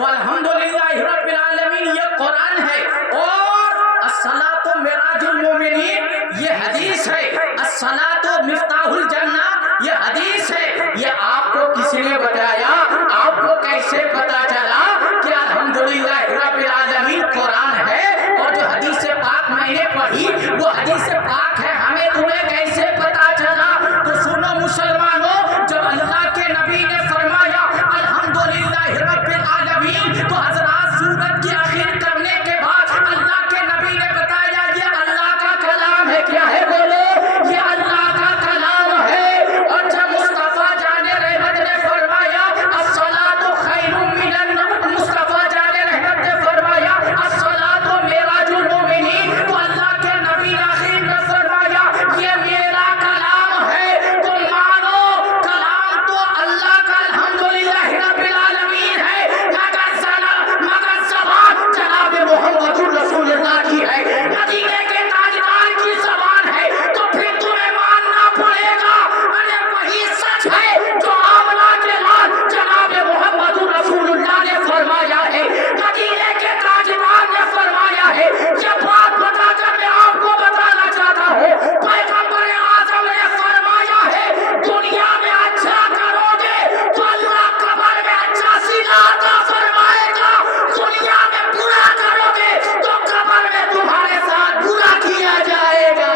تو الحمدللہ رب العالمین یہ قرآن ہے، اور الصلاۃ معراج المومنین یہ حدیث ہے، الصلاۃ مفتاح الجنہ یہ حدیث ہے۔ یہ آپ کو کس نے بتایا؟ آپ کو کیسے پتا چلا کہ الحمدللہ رب العالمین قرآن ہے؟ اور جو حدیث پاک میں نے پڑھی وہ حدیث پاک ہے، ہمیں تمہیں کیسے پتا چلا؟ تو سنو مسلمانوں، جب اللہ کے نبی نے فرمایا الحمدللہ رب العالمین، تو حضرات سورت کی آخر کرنے کے بعد اللہ کے نبی نے بتایا یہ اللہ کا کلام ہے۔ کیا ہے؟ بولو، یہ اللہ کا کلام ہے۔ اور جب مصطفیٰ جان رحمت نے فرمایا الصلاۃ خیر من النوم، مصطفیٰ جان رحمت نے فرمایا الصلاۃ معراج المومنین، تو اللہ کے نبی نے آخر میں فرمایا یہ میرا کلام ہے۔ تو مانو کلام تو اللہ کا الحمدللہ رب العالمین ہے، مگر زبان جناب محمد رسول اللہ کی ہے، مدینے کے تاجدار کی زبان ہے۔ تو پھر تمہیں ماننا پڑے گا ارے وہی سچ ہے جو آمنہ کے لال جناب محمد رسول اللہ نے فرمایا ہے، مدینے کے تاجدار نے فرمایا ہے۔ یہ بات بتا کر میں آپ کو بتانا چاہتا ہوں، پیغمبر اعظم نے فرمایا ہے دنیا میں اچھا کرو گے تو اللہ قبر میں اچھا صلہ عطا فرمائے گا، دنیا میں برا کرو گے تو قبر میں تمہارے ساتھ برا کیا جائے گا۔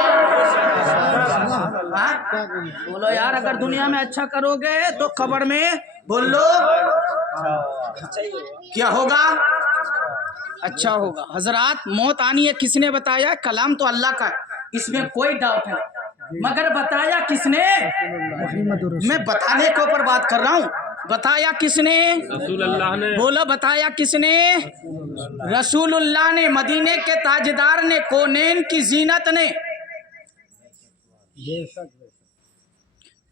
بولو یار، اگر دنیا میں اچھا کرو گے تو قبر میں بولو کیا ہوگا؟ اچھا ہوگا۔ حضرات موت آنی ہے کس نے بتایا؟ کلام تو اللہ کا ہے، اس میں کوئی ڈاؤٹ نہیں، مگر بتایا کس نے؟ میں بتانے کے اوپر بات کر رہا ہوں۔ بتایا کس نے؟ رسول اللہ نے۔ بولو بتایا کس نے؟ رسول اللہ نے، مدینے کے تاجدار نے، کونین کی زینت نے۔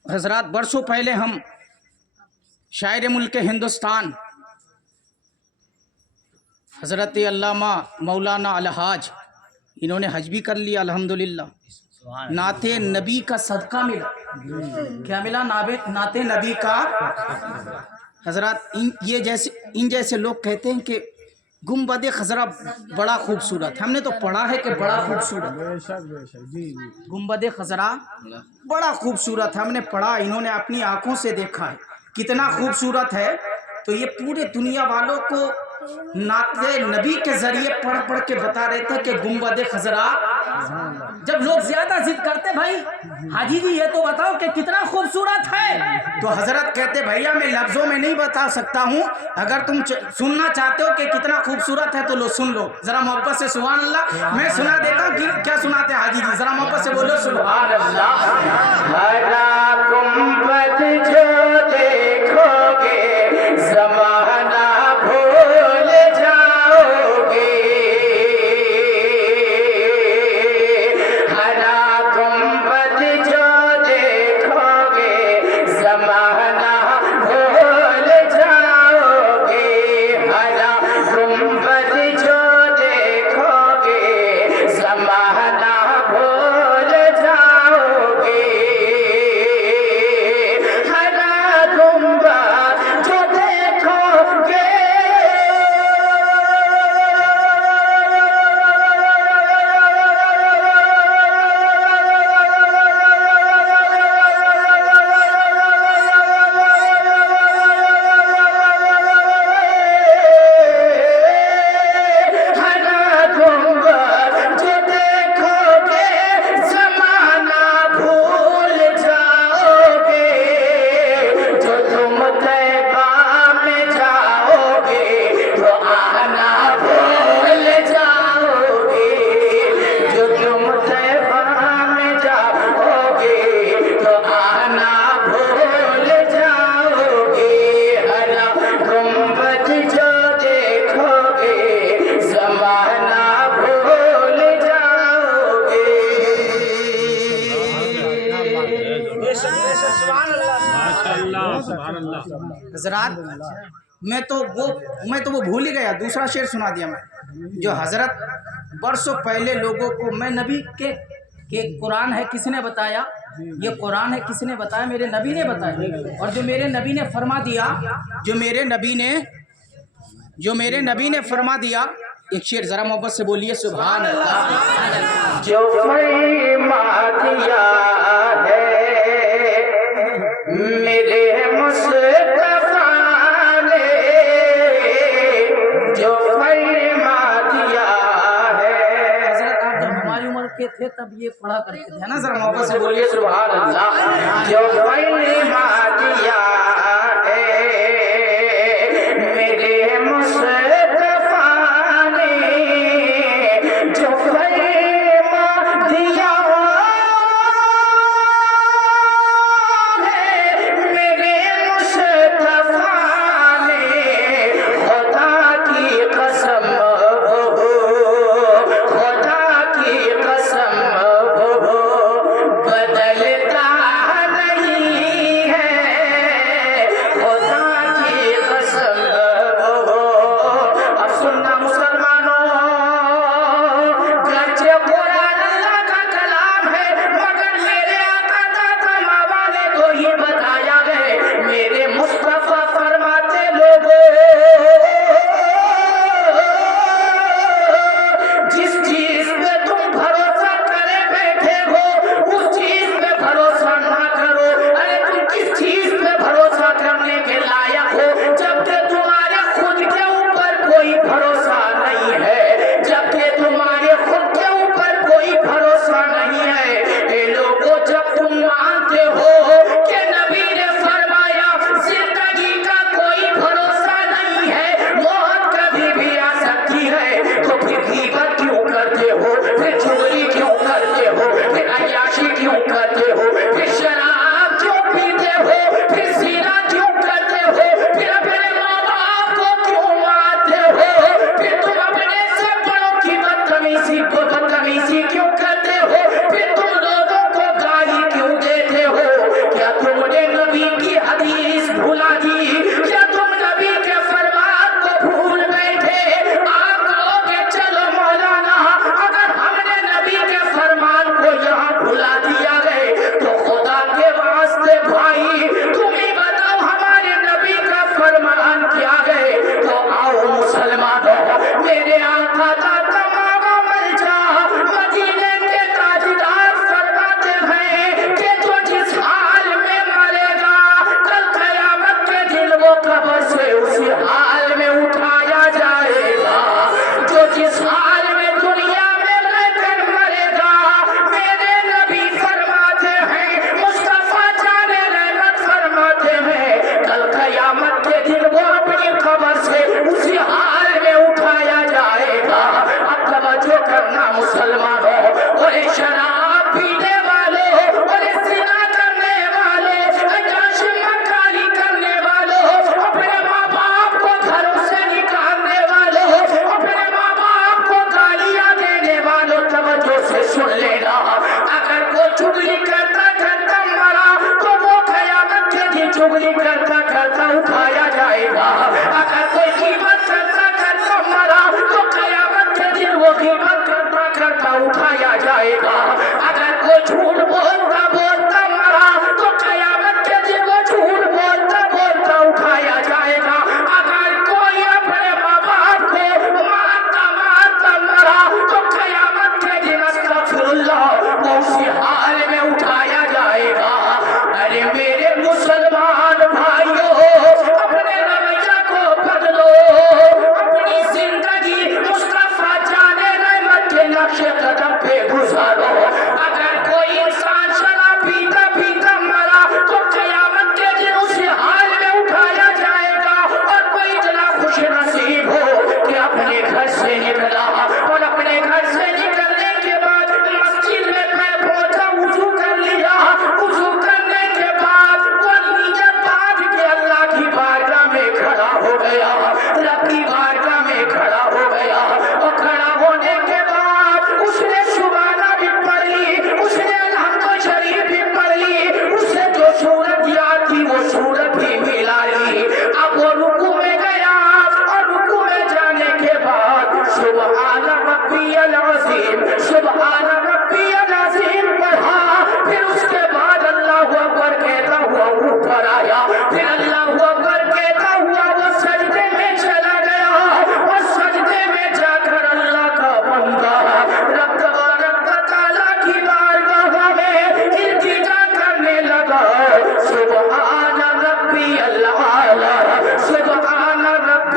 حضرات برسوں پہلے ہم شاعر ملک ہندوستان حضرت علامہ مولانا الحاج، انہوں نے حج بھی کر لیا الحمدللہ، نعت نبی کا صدقہ ملا۔ کیا ملا؟ نعت نبی کا۔ حضرات ان جیسے لوگ کہتے ہیں کہ گنبد خضرا بڑا خوبصورت، ہم نے تو پڑھا ہے کہ بڑا خوبصورت گنبد خضرا بڑا خوبصورت، ہم نے پڑھا، انہوں نے اپنی آنکھوں سے دیکھا ہے کتنا خوبصورت ہے۔ تو یہ پورے دنیا والوں کو نعت نبی کے ذریعے پڑھ پڑھ کے بتا رہے تھے کہ گنبد خضرا۔ جب لوگ زیادہ ضد کرتے بھائی حاجی جی یہ تو بتاؤ کہ کتنا خوبصورت ہے، تو حضرت کہتے بھیا میں لفظوں میں نہیں بتا سکتا ہوں، اگر تم سننا چاہتے ہو کہ کتنا خوبصورت ہے تو لو سن لو ذرا محبت سے، سبحان اللہ۔ میں سنا دیتا ہوں کہ کیا سناتے حاجی جی، ذرا محبت سے بولو سبحان اللہ۔ ہرا گنبد جو دیکھو گے زمانہ بھول جاؤ گے، ہرا گنبد جو دیکھو گے زمانہ بھول جاؤ گے، ہرا گنبد جو دیکھو گے زمانہ بھول جاؤ گے، ہرا گنبد جو دیکھو گے۔ حضرات میں تو وہ بھول ہی گیا، دوسرا شعر سنا دیا میں، جو حضرت برسوں پہلے لوگوں کو، میں نبی کے قرآن ہے کس نے بتایا؟ یہ قرآن ہے کس نے بتایا؟ میرے نبی نے بتایا، اور جو میرے نبی نے فرما دیا، جو میرے نبی نے جو میرے نبی نے فرما دیا. ایک شعر ذرا محبت سے بولیے سبحان اللہ. جو فرما دیا ہے میرے مصطفیٰ نے, جو فرما دیا ہے. حضرت آپ جب ہماری عمر کے تھے تب یہ پڑھا کرتے تھے نا, ذرا محبت سے بولیے سبحان اللہ. جو فرما دیا ہے میرے مصطفیٰ نے, جو فرما دیا ہے میرے مصطفیٰ نے, خدا کی قسم خدا کی قسم بدلتا نہیں ہے, خدا کی قسم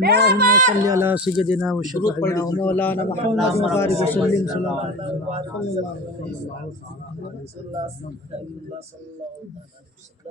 اللهم صل على سيدنا وشفيعنا ومولانا محمد وبارك وسلم